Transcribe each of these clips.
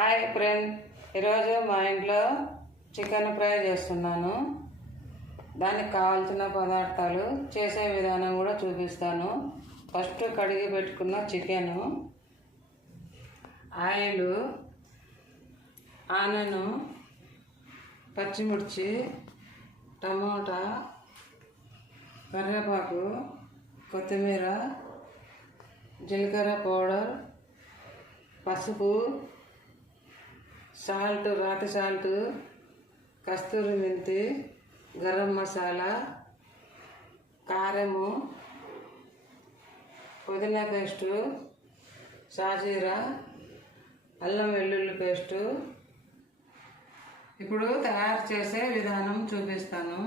Hi friend, ఈరోజు మా ఇంట్లో చికెన్ ఫ్రై చేస్తున్నాను. దానికి కావాల్సిన పదార్థాలు చేసే విధానం కూడా చూపిస్తాను. ఫస్ట్ కడిగి పెట్టుకున్న చికెను, ఆయిలు, ఆనను, పచ్చిమిర్చి, టమోటా, కరివేపాకు, కొత్తిమీర, జీలకర్ర పౌడర్, పసుపు, సాల్ట్, రాతి సాల్ట్, కస్తూరి మెంతి, గరం మసాలా, కారము, పుదీనా పేస్టు, షాజీరా, అల్లం వెల్లుల్లి పేస్టు. ఇప్పుడు తయారు చేసే విధానం చూపిస్తాను.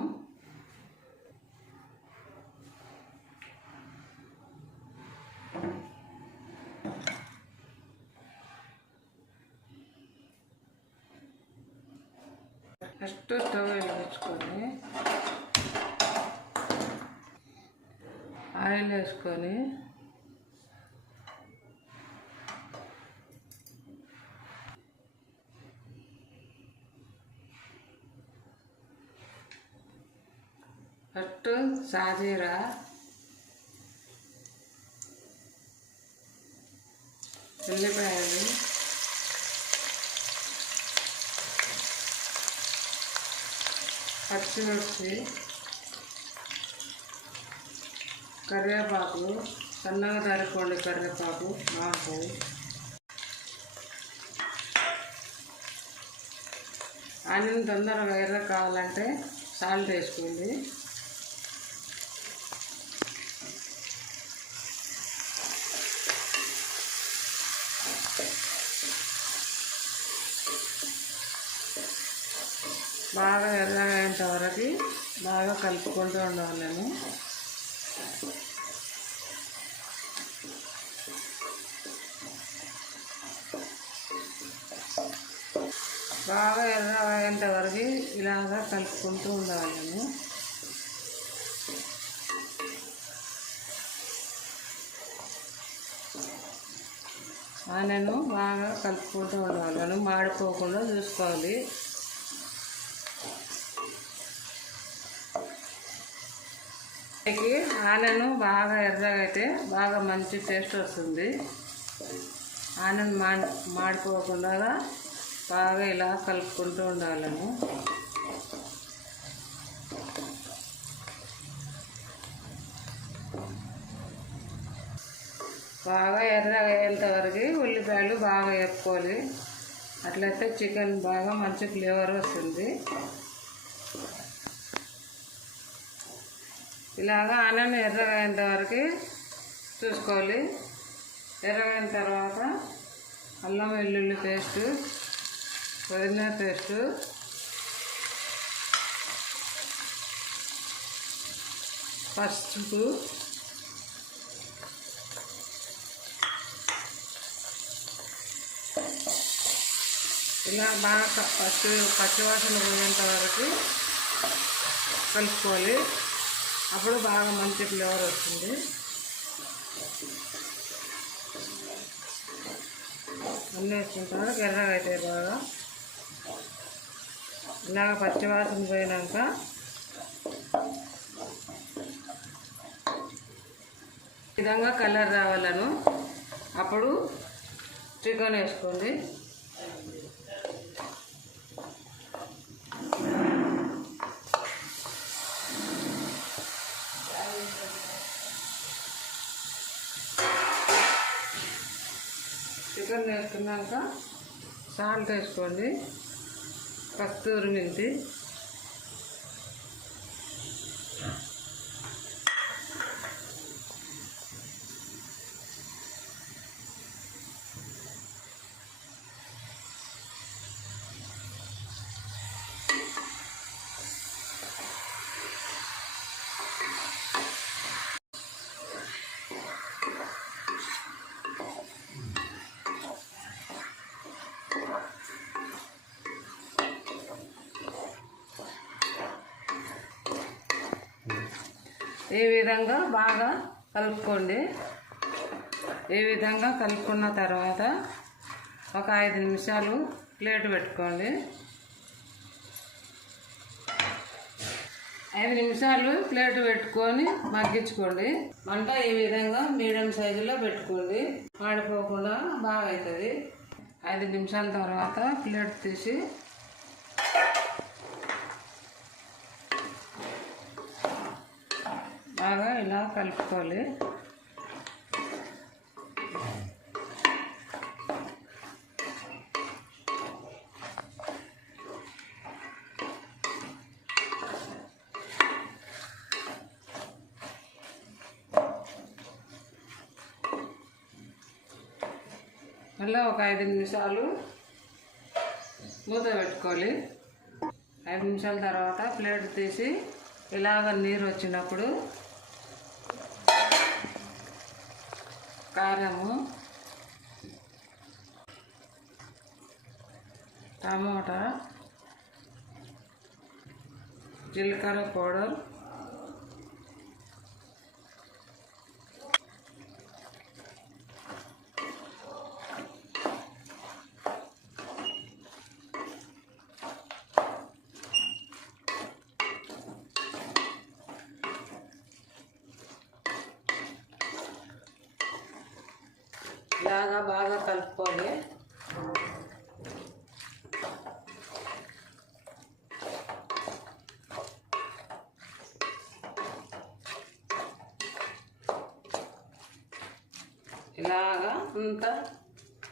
ఫస్ట్ స్టవ్ వెలిగించుకొని ఆయిల్ వేసుకొని ఫస్ట్ షాజీరా, ఉల్లిపాయలు, పచ్చిమిర్చి, కరివేపాకు, సన్నగా తరుక్కోండి కరివేపాకు బాగుంటుంది. ఆనియన్ తొందరగా ఎర్ర కావాలంటే సాల్ట్ వేసుకోండి. బాగా ఎర్రగా అయ్యేంత వరకు బాగా కలుపుకుంటూ ఉండాలి. నేను బాగా ఎర్రగా అయ్యేంత వరకు ఇలాగా కలుపుకుంటూ ఉండాలి. నేను ఆనను బాగా కలుపుకుంటూ ఉండాలి. నేను మాడిపోకుండా చూసుకోవాలి. ఆనను బాగా ఎర్రగా అయితే బాగా మంచి టేస్ట్ వస్తుంది. ఆనను మాడిపోకుండా బాగా ఇలా కలుపుకుంటూ ఉండాలను. బాగా ఎర్రగా అయ్యేంత వరకు ఉల్లిపాయలు బాగా వేపుకోవాలి. అట్లయితే చికెన్ బాగా మంచి ఫ్లేవర్ వస్తుంది. ఇలాగా ఆనను ఎర్రగా అయ్యేంత వరకు చూసుకోవాలి. ఎర్రగా అయిన తర్వాత అల్లం వెల్లుల్లి పేస్టు, పుదీనా పేస్టు, పసుపు, ఇలా బాగా పచ్చివాసన పోయేంత వరకు కలుపుకోవాలి. అప్పుడు బాగా మంచి ఫ్లేవర్ వస్తుంది. అన్నీ వేసుకున్న తర్వాత ఎర్రగా అయితే బాగా ఇలాగ పచ్చివాసన పోయినాక ఈ విధంగా కలర్ రావాలను. అప్పుడు చికెన్ వేసుకోండి. చికెన్ వేసుకున్నాక సాల్ట్ వేసుకోండి, కస్తూరి మెంతి, ఈ విధంగా బాగా కలుపుకోండి. ఈ విధంగా కలుపుకున్న తర్వాత ఒక 5 నిమిషాలు ప్లేట్ పెట్టుకోండి. 5 నిమిషాలు ప్లేట్ పెట్టుకొని మగ్గించుకోండి. మంట ఈ విధంగా మీడియం సైజులో పెట్టుకోండి, మాడిపోకుండా బాగా అవుతుంది. 5 నిమిషాల తర్వాత ప్లేట్ తీసి బాగా ఇలా కలుపుకోవాలి. మళ్ళీ ఒక 5 నిమిషాలు మూత పెట్టుకోవాలి. 5 నిమిషాల తర్వాత ప్లేట్ తీసి ఇలాగ నీరు వచ్చినప్పుడు కారము, టమోటా, జీలకర్ర పౌడర్, ఇలాగా బాగా కలుపుకోవాలి.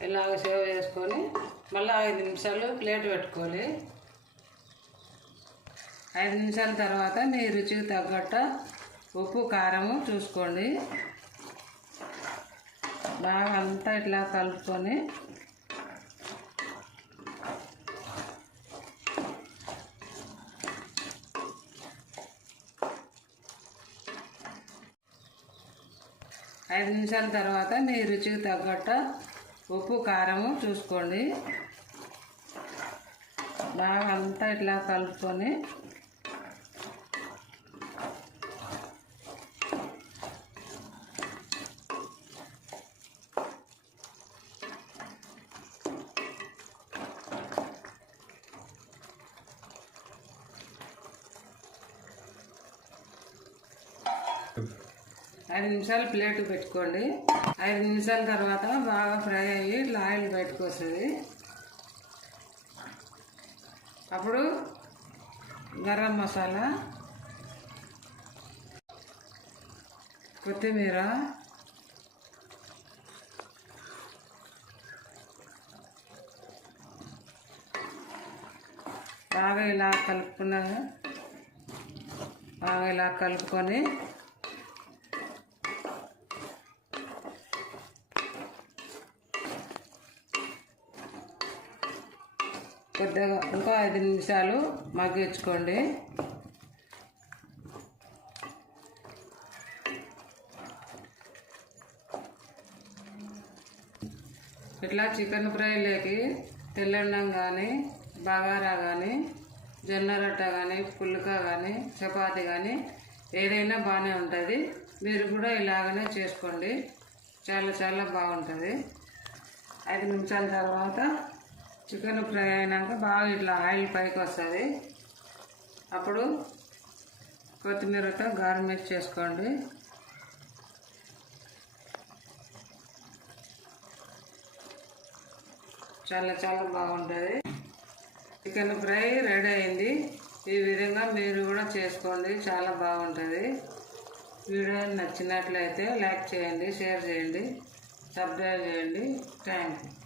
ఇలాగ సేవ్ చేసుకొని మళ్ళీ 5 నిమిషాలు ప్లేట్ పెట్టుకోవాలి. 5 నిమిషాల తర్వాత మీ రుచికి తగ్గట్టు ఉప్పు కారము చూసుకోండి. బాగా అంతా ఇట్లా కలుపుకొని ఐదు నిమిషాల తర్వాత మీ రుచికి తగ్గట్టు ఉప్పు కారము చూసుకోండి. బాగా అంతా ఇట్లా కలుపుకొని ఐదు నిమిషాలు ప్లేట్ పెట్టుకోండి. 5 నిమిషాల తర్వాత బాగా ఫ్రై అయ్యి ఇట్లా ఆయిల్ బయటకు వస్తుంది. అప్పుడు గరం మసాలా, కొత్తిమీర, బాగా ఇలా కలుపుకొని కొద్దిగా ఇంకా 5 నిమిషాలు మగ్గించుకోండి. ఇట్లా చికెన్ ఫ్రైలోకి తెల్లన్నం కానీ, బగారా కానీ, జొన్న రొట్టె కానీ, పుల్కా కానీ, చపాతి కానీ ఏదైనా బాగానే ఉంటుంది. మీరు కూడా ఇలాగనే చేసుకోండి, చాలా చాలా బాగుంటుంది. 5 నిమిషాల తర్వాత చికెన్ ఫ్రై అయినాక బాగా ఇట్లా ఆయిల్ పైకి వస్తుంది. అప్పుడు కొత్తిమీరతో గార్నిష్ చేసుకోండి. చాలా చాలా బాగుంటుంది. చికెన్ ఫ్రై రెడీ అయింది. ఈ విధంగా మీరు కూడా చేసుకోండి, చాలా బాగుంటుంది. వీడియో నచ్చినట్లయితే లైక్ చేయండి, షేర్ చేయండి, సబ్స్క్రైబ్ చేయండి. Thank you.